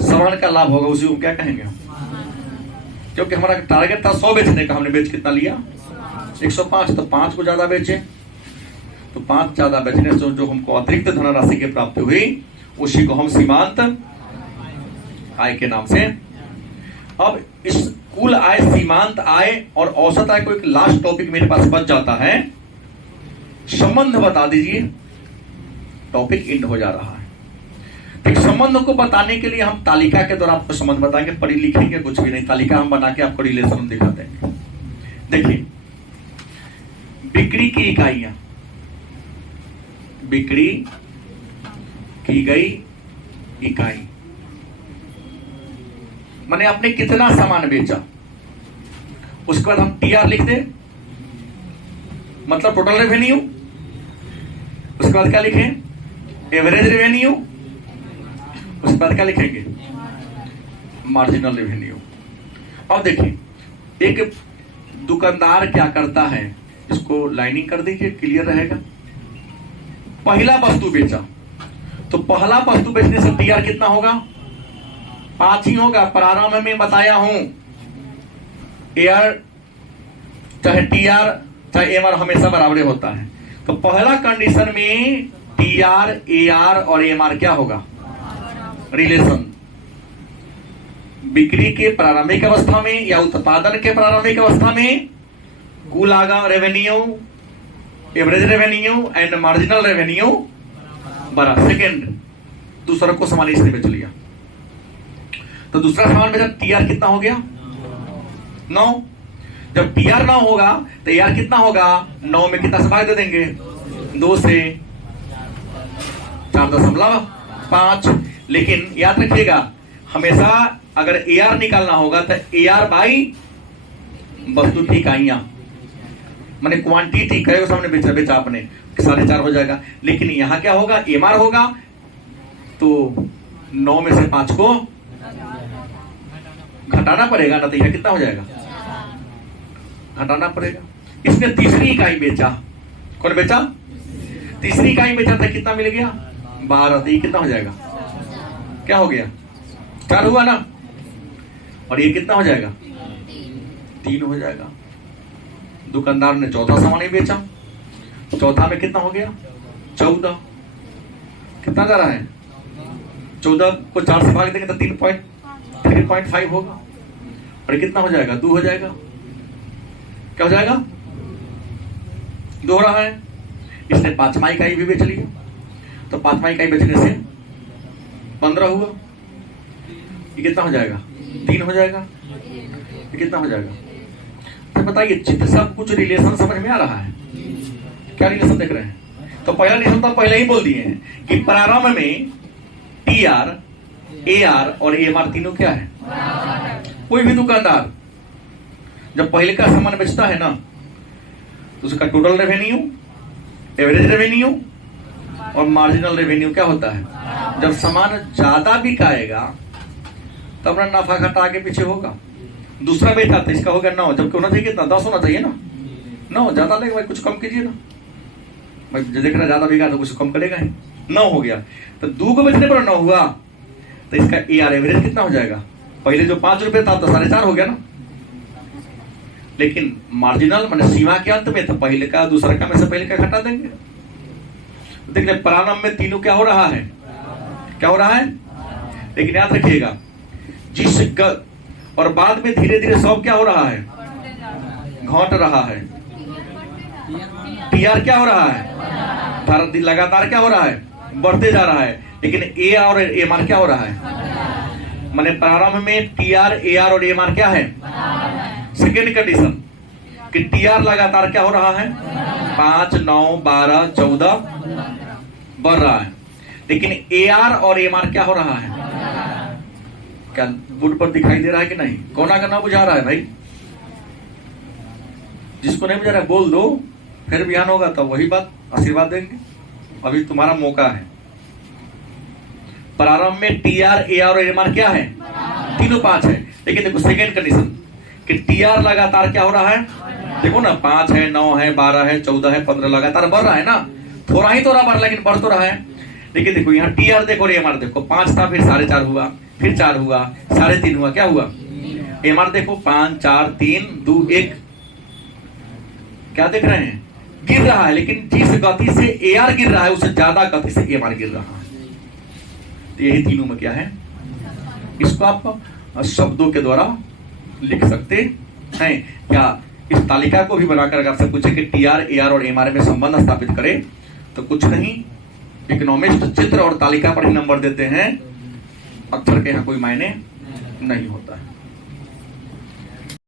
सामान का लाभ होगा उसी को क्या कहेंगे? क्योंकि हमारा टारगेट था 100 बेचने का, हमने बेच कितना लिया? 105। तो 5 को ज्यादा बेचे, तो 5 ज्यादा बेचने से जो हमको अतिरिक्त धनराशि की प्राप्ति हुई उसी को हम सीमांत आय के नाम से। अब इस कुल आय, सीमांत आय और औसत आय को एक लास्ट टॉपिक मेरे पास बच जाता है। संबंध बता दीजिए, टॉपिक एंड हो जा रहा है। एक संबंध को बताने के लिए हम तालिका के द्वारा आपको संबंध बताएंगे, पढ़ी लिखेंगे कुछ भी नहीं, तालिका हम बना के आपको रिलेशन दिखा देंगे। देखिए, बिक्री की इकाइयां, बिक्री की गई इकाई माने आपने कितना सामान बेचा, उसके बाद हम टीआर लिख दे, मतलब टोटल रेवेन्यू। उसके बाद क्या लिखें? Average revenue. उसके बाद क्या लिखेंगे? Marginal revenue. अब देखिए, एक दुकानदार क्या करता है, इसको लाइनिंग कर दीजिए, क्लियर रहेगा। पहला वस्तु बेचा, तो पहला वस्तु बेचने से टीआर कितना होगा? 5 ही होगा। प्रारंभ में बताया हूं, एआर चाहे टीआर चाहे एमआर हमेशा बराबर होता है। तो पहला कंडीशन में टीआर, एआर और एमआर क्या होगा? रिलेशन। बिक्री के प्रारंभिक अवस्था में या उत्पादन के प्रारंभिक अवस्था में कुल आगा revenue, average revenue and marginal revenue बड़ा। सेकेंड, दूसरा को सामान इसने बेच लिया, तो दूसरा सामान बेचा, टीआर कितना हो गया? 9। जब टीआर 9 होगा तो एआर कितना होगा? 9 में कितना से भाग दे देंगे? 2 से 4.5। लेकिन याद रखिएगा, हमेशा अगर एआर निकालना होगा तो एआर बाई वस्तु की इकाइयां, माने क्वांटिटी, कई सामने बेचा आपने, 4.5 हो जाएगा। लेकिन यहां क्या होगा? एमआर होगा, तो 9 में से 5 को घटाना पड़ेगा ना, तो यह कितना हो जाएगा? घटाना पड़ेगा। इसने तीसरी इकाई बेचा। कौन बेचा? तीसरी इकाई बेचा था, कितना मिल गया? 12। तो ये कितना हो जाएगा? क्या हो गया? 4 हुआ ना, और ये कितना हो जाएगा? 3 हो जाएगा। दुकानदार ने चौथा सामान ही बेचा, चौथा में कितना हो गया? 14। कितना जा रहा है? 14 को 4 से भाग देंगे तो 3.5 होगा, और कितना हो जाएगा? 2 हो जाएगा। क्या हो जाएगा? 2 हो रहा है। इसने 5वां इकाई भी बेच लिया, तो 5वां इकाई बेचने से 15 हुआ। ये कितना हो जाएगा? 3 हो जाएगा। ये कितना हो जाएगा? तो बताइए, चित्र सब कुछ रिलेशन समझ में आ रहा है? क्या रिलेशन देख रहे हैं? तो पहला रिलेशन तो पहले ही बोल दिए हैं कि प्रारंभ में टीआर, एआर और एमआर तीनों क्या है? कोई भी दुकानदार जब पहले का सामान बेचता है ना, तो उसका टोटल रेवेन्यू, एवरेज रेवेन्यू और मार्जिनल रेवेन्यू क्या होता है? जब सामान ज्यादा बिकाएगा तब अपना नफा घटा आगे पीछे होगा। दूसरा बेचा था, इसका हो गया 9, जबकि होना चाहिए कितना? 10 होना चाहिए ना। 9 ज्यादा लेगा भाई, कुछ कम कीजिए ना भाई, देख रहा ज्यादा बिका तो कुछ कम करेगा ही। 9 हो गया, तो 2 को बेचने पर 9 हुआ, तो इसका एआर एवरेज कितना हो जाएगा? पहले जो 5 रुपए था तो 4.5 हो गया ना। लेकिन मार्जिनल माने सीमा के अंत में, तो पहले का दूसरा का में से पहले का घटा देंगे। देख ले, प्रारंभ में तीनों क्या हो रहा है? क्या हो रहा है? लेकिन याद रखिएगा, और बाद में धीरे धीरे सब क्या हो रहा है? घट रहा है। टीआर क्या हो रहा है? लगातार क्या हो रहा है? बढ़ते जा रहा है। लेकिन ए और एमआर क्या हो रहा है? माने प्रारंभ में टीआर, एआर और एमआर क्या है? सेकेंड कंडीशन, कि टीआर लगातार क्या हो रहा है, 5, 9, 12, 14 बढ़ रहा है, लेकिन एआर और एमआर क्या हो रहा है, क्या बोर्ड पर दिखाई दे रहा है कि नहीं? कौन आकर ना बुझा रहा है भाई? जिसको नहीं बुझा रहा है बोल दो, फिर बिहान होगा तो वही बात आशीर्वाद देंगे। अभी तुम्हारा मौका है। प्रारंभ में टीआर, एआर और एमआर क्या है, तीनों 5 है, लेकिन देखो सेकेंड कंडीशन कि टीआर लगातार क्या हो रहा है, देखो ना 5 है, 9 है, 12 है, 14 है, 15 लगातार बढ़ रहा है ना, थोड़ा ही थोड़ा बढ़, लेकिन बढ़ तो रहा है। लेकिन देखो यहाँ टीआर देखो और एमआर देखो, 5 था, फिर 4.5 हुआ, फिर 4 हुआ, 3.5 हुआ, क्या हुआ? एमआर देखो 5, 4, 3, 2, 1, क्या देख रहे हैं, गिर रहा है, लेकिन जिस गति से एआर गिर रहा है उससे ज्यादा गति से एमआर गिर रहा है। तो यही तीनों में क्या है, इसको आप शब्दों के द्वारा लिख सकते हैं। क्या इस तालिका को भी बनाकर अगर आपसे पूछे कि टीआर, एआर और एमआर में संबंध स्थापित करें तो कुछ नहीं, इकोनॉमिस्ट चित्र और तालिका पर ही नंबर देते हैं, अक्षर के यहाँ कोई मायने नहीं होता है।